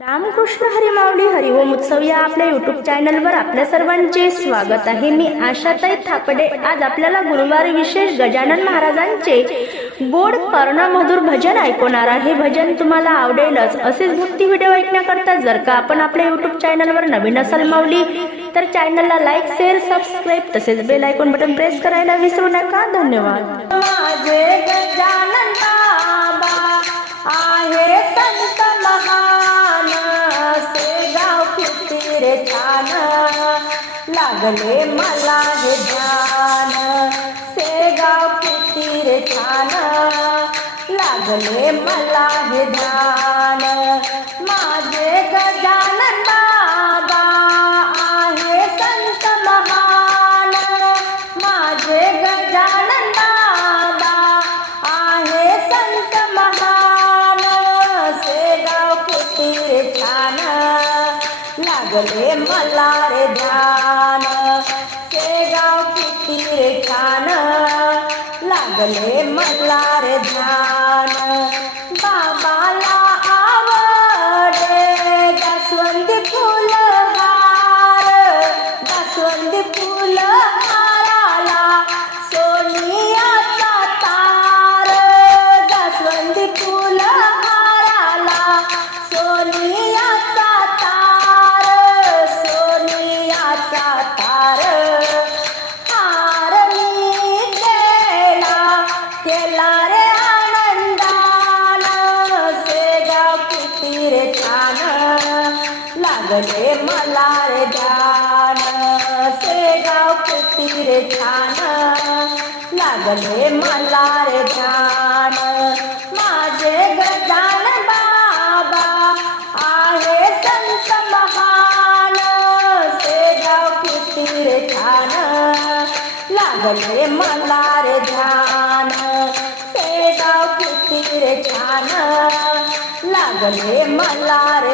रामकृष्ण हरिमावली हरिओम उत्सव या आपल्या युट्यूब वर आपल्या सर्वांचे स्वागत आहे मी आशाताई थापडे आज आपल्याला गुरुवारी विशेष गजानन महाराजांचे गोड मधुर भजन ऐकवणार आहे भजन तुम्हाला आवडेलच असेच भक्ती व्हिडिओ ऐकण्याकरता जर का आपण आपल्या युट्यूब वर नवीन असाल मावली तर चॅनलला लाईक शेअर सबस्क्राईब तसेच बेल ऐकून बटन प्रेस करायला विसरू नका धन्यवाद छान लागले मला हे ध्यान सेगाव किती रे छान लागले मला हे ध्यान छान लागले मला रे ध्यान लागले मला रे ध्यान सेगाव किती रे छान लागले मला रे माझे गजान बाबा आहे संत महान सेगाव किती रे छान लागले मला रे ध्यान सेगाव किती रे छान लागले मला रे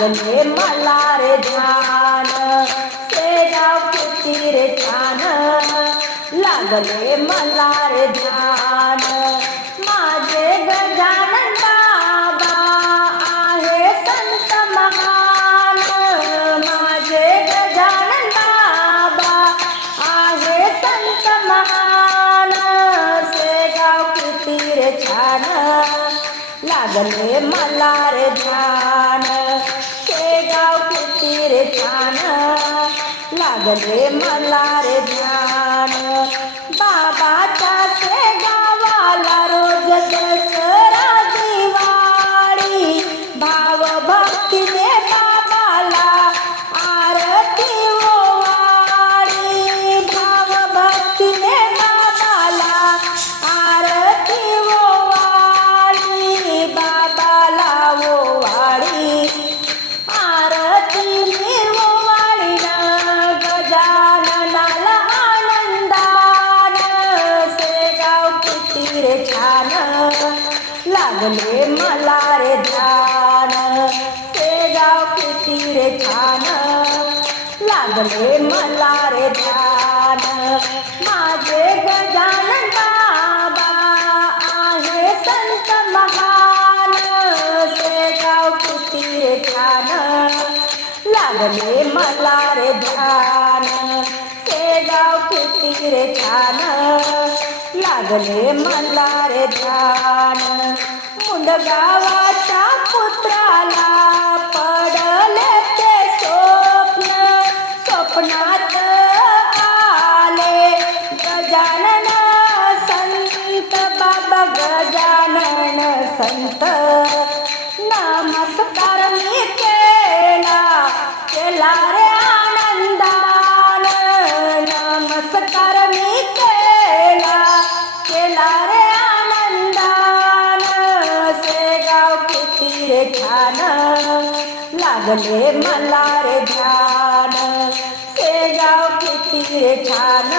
लागले मला रे ध्यान सेनापती रे छान लागले मला रे ध्यान लागले मला रे ध्यान शेगाव किती रे छान लागले मला रे ध्यान लागले मला रे ध्यान ते गाव किती रे छान लागले मला रे ध्यान माझे गजानन बाबा आहे संत महान ते गाव किती रे छान लागले मला रे ध्यान ते गाव किती रे छान लागले मला रे ध्यान मुंड गावाच्या पुत्राला पडले ते स्वप्न स्वप्नात आले गजानन संत बाबा गजानन संत म्हणे मला रे ध्यान ते गाव किती रे छान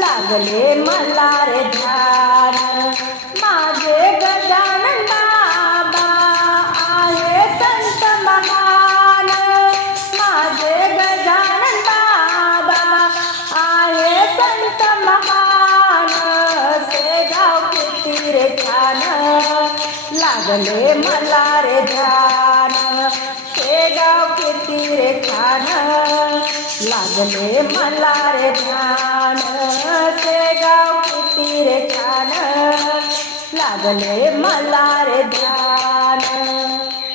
लागले मला रे ध्यान माझे गजानन बाबा आहे संत महान माझे गजानन बाबा आहे संत महान ते गाव किती रे छान लागले मला रे ध्यान रे लागले मला रे ध्यान ते गाव किती रे लागले मला रे ध्यान